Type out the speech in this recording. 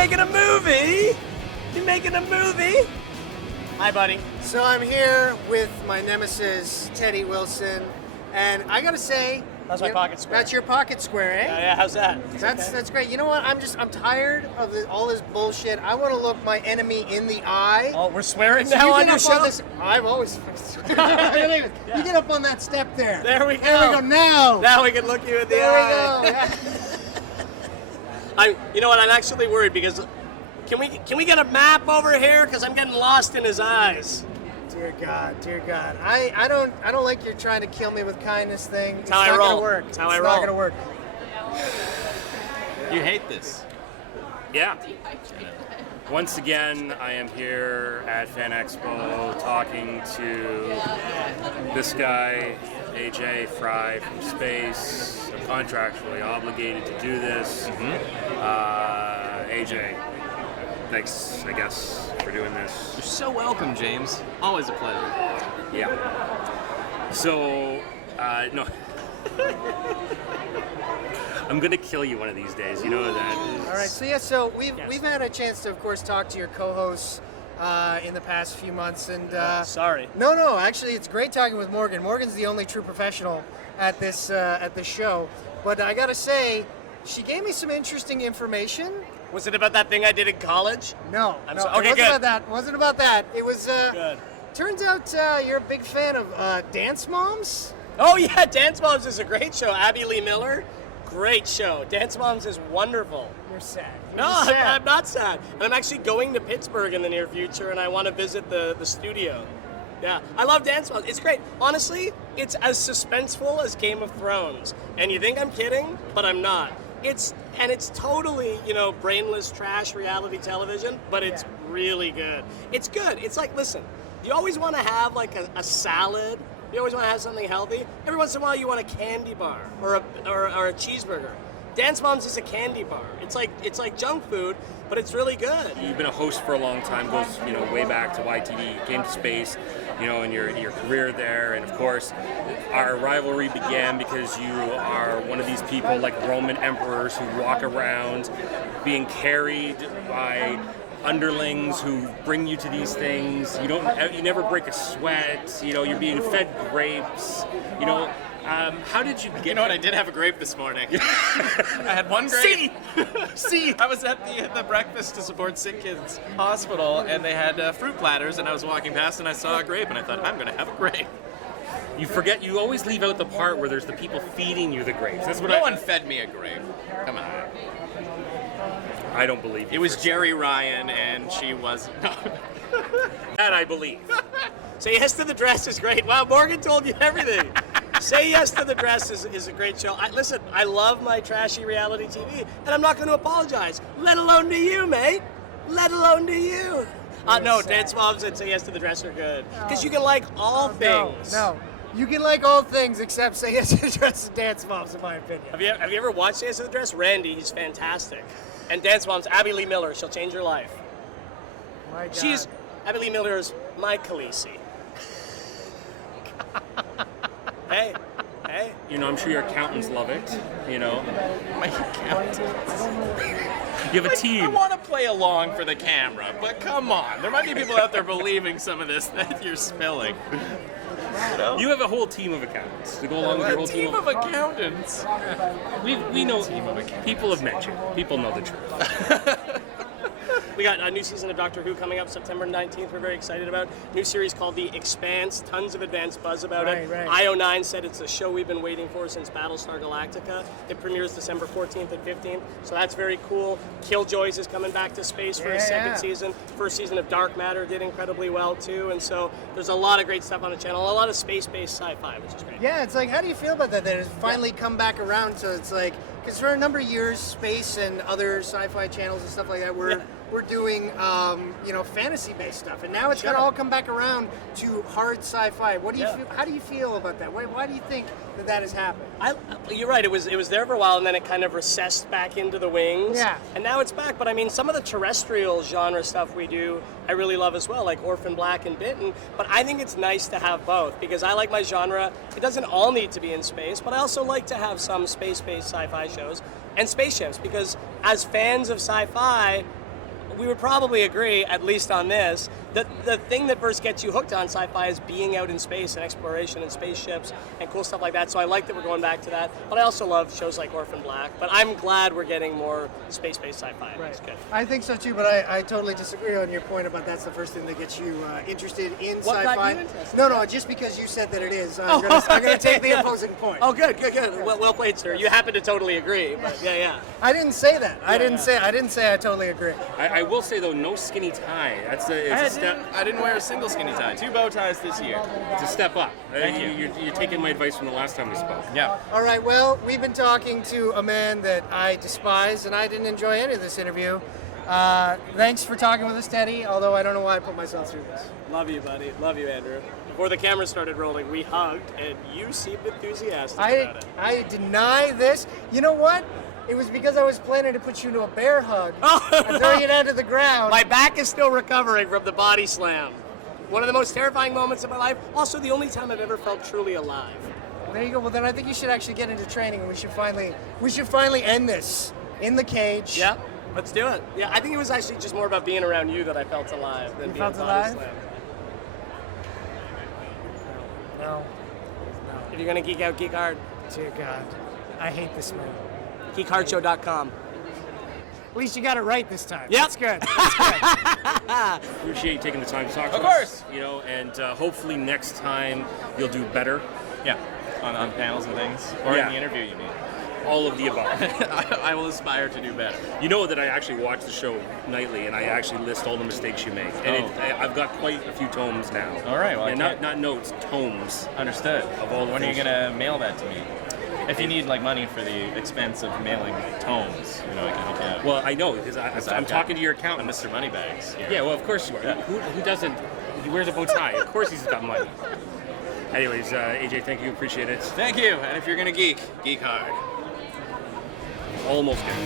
making a movie? You making a movie? Hi, buddy. So I'm here with my nemesis, Teddy Wilson, and I gotta say, That's my pocket square. That's your pocket square, eh? Yeah, how's that? That's great. You know what? I'm tired of all this bullshit. I want to look my enemy in the eye. Oh, we're swearing So now you on get your up show? this. I've always. You get up on that step there. There we go. There we go. Now. Now we can look you in the There eye. we go. Yeah. You know what? I'm actually worried because can we get a map over here? Because I'm getting lost in his eyes. Dear God, dear God. I don't like you're trying to kill me with kindness thing. That's how I roll. Not gonna work. That's how I It's roll. not gonna work. You hate this. Yeah. Once again, I am here at Fan Expo talking to this guy, Ajay Fry from Space. I'm contractually obligated to do this. AJ, thanks, I guess, for doing this. You're so welcome, James. Always a pleasure. Yeah. So, no. I'm gonna kill you one of these days. You know that. All right. So we've had a chance to, of course, talk to your co-hosts in the past few months, and Sorry. No. Actually, it's great talking with Morgan. Morgan's the only true professional at this show. But I gotta say, she gave me some interesting information. Was it about that thing I did in college? No, I'm no, so- it okay, wasn't good. about that. Wasn't about that. It was. Good. Turns out you're a big fan of Dance Moms. Oh yeah, Dance Moms is a great show. Abby Lee Miller, great show. Dance Moms is wonderful. You're sad. No, You're sad. I'm not sad. And I'm actually going to Pittsburgh in the near future, and I want to visit the studio. Yeah, I love Dance Moms. It's great. Honestly, it's as suspenseful as Game of Thrones. And you think I'm kidding, but I'm not. It's totally, brainless trash reality television, but it's really good. It's good. It's like, listen, you always want to have like a salad. You always want to have something healthy. Every once in a while, you want a candy bar or a cheeseburger. Dance Moms is a candy bar. It's like junk food, but it's really good. You've been a host for a long time, goes way back to YTV. You came to Space, in your career there, and of course, our rivalry began because you are one of these people like Roman emperors who walk around being carried by underlings who bring you to these things. You never break a sweat. You're being fed grapes. How did you get? You know what? I did have a grape this morning. I had one grape. See, I was at the breakfast to support Sick Kids Hospital, and they had fruit platters, and I was walking past, and I saw a grape, and I thought, I'm gonna have a grape. You forget. You always leave out the part where there's the people feeding you the grapes. That's what No one fed me a grape. Come on. I don't believe you. It was Jerry Ryan, and she was. No. That I believe. Say Yes to the Dress is great. Wow, Morgan told you everything. Say Yes to the Dress is a great show. Listen, I love my trashy reality TV, and I'm not going to apologize, let alone to you, mate. Let alone to you. No, Dance Moms and Say Yes to the Dress are good. Because you can like all things. No. You can like all things except Say Yes to the Dress and Dance Moms, in my opinion. Have you ever watched Say Yes to the Dress? Randy, he's fantastic. And Dance Moms, Abby Lee Miller, she'll change your life. My God. Abby Lee Miller's my Khaleesi. Hey. I'm sure your accountants love it. My accountants. You have a team. I want to play along for the camera, but come on. There might be people out there believing some of this that you're spilling. You have a whole team of accountants to go along with your whole team of accountants. We know. People have met you. People know the truth. We got a new season of Doctor Who coming up September 19th. We're very excited about. New series called The Expanse. Tons of advanced buzz about it. Right. IO9 said it's a show we've been waiting for since Battlestar Galactica. It premieres December 14th and 15th, so that's very cool. Killjoys is coming back to space for a second season. First season of Dark Matter did incredibly well too, and so there's a lot of great stuff on the channel. A lot of space-based sci-fi, which is great. Yeah, it's like, how do you feel about that it's finally come back around? So it's like, because for a number of years, Space and other sci-fi channels and stuff like that we're doing, fantasy-based stuff, and now it's gonna all come back around to hard sci-fi. What do you feel? How do you feel about that? Why do you think that has happened? You're right. It was there for a while, and then it kind of recessed back into the wings. Yeah. And now it's back. But I mean, some of the terrestrial genre stuff we do, I really love as well, like Orphan Black and Bitten. But I think it's nice to have both because I like my genre. It doesn't all need to be in space, but I also like to have some space-based sci-fi shows and spaceships because as fans of sci-fi, we would probably agree, at least on this, that the thing that first gets you hooked on sci-fi is being out in space and exploration and spaceships and cool stuff like that. So I like that we're going back to that. But I also love shows like Orphan Black. But I'm glad we're getting more space-based sci-fi. Right. It's good. I think so too, but I totally disagree on your point about that's the first thing that gets you interested in What sci-fi. got you interested? No, just because you said that it is. I'm going to take the opposing point. Oh, good. Well played, sir. You happen to totally agree. But yeah. I didn't say that. I didn't say I totally agree. I will say though, no skinny tie. It's a step. I didn't wear a single skinny tie. 2 bow ties this year. It's a step up. Thank you. You're taking my advice from the last time we spoke. Yeah. All right, well, we've been talking to a man that I despise, and I didn't enjoy any of this interview. Thanks for talking with us, Teddy, although I don't know why I put myself through this. Love you, buddy. Love you, Andrew. Before the camera started rolling, we hugged, and you seemed enthusiastic about it. I deny this. You know what? It was because I was planning to put you into a bear hug and throw you down to the ground. My back is still recovering from the body slam. One of the most terrifying moments of my life. Also, the only time I've ever felt truly alive. There you go. Well, then I think you should actually get into training, and we should finally end this in the cage. Yeah, let's do it. Yeah, I think it was actually just more about being around you that I felt alive than You being felt body alive? slammed. No. If you're gonna geek out, geek hard. Dear God, I hate this man. GeekHardShow.com. At least you got it right this time. Yep. That's good. That's good. Appreciate you taking the time to talk to us. Of course. And hopefully next time you'll do better. Yeah. On panels and things. Or Yeah. in the interview, you mean? All of the above. I will aspire to do better. You know that I actually watch the show nightly, and I actually list all the mistakes you make. And I've got quite a few tomes now. All right, well, I and can't- not notes, tomes. Understood. Of all the When are you things. gonna mail that to me? If you need like money for the expense of mailing tomes, I can help you out. Well, I know because I've I'm got talking to your a accountant. Mr. Moneybags here. Yeah, well, of course you are. Yeah. Who doesn't? He wears a bow tie. Of course he's got money. Anyways, AJ, thank you. Appreciate it. Thank you. And if you're gonna geek, geek hard. Almost there.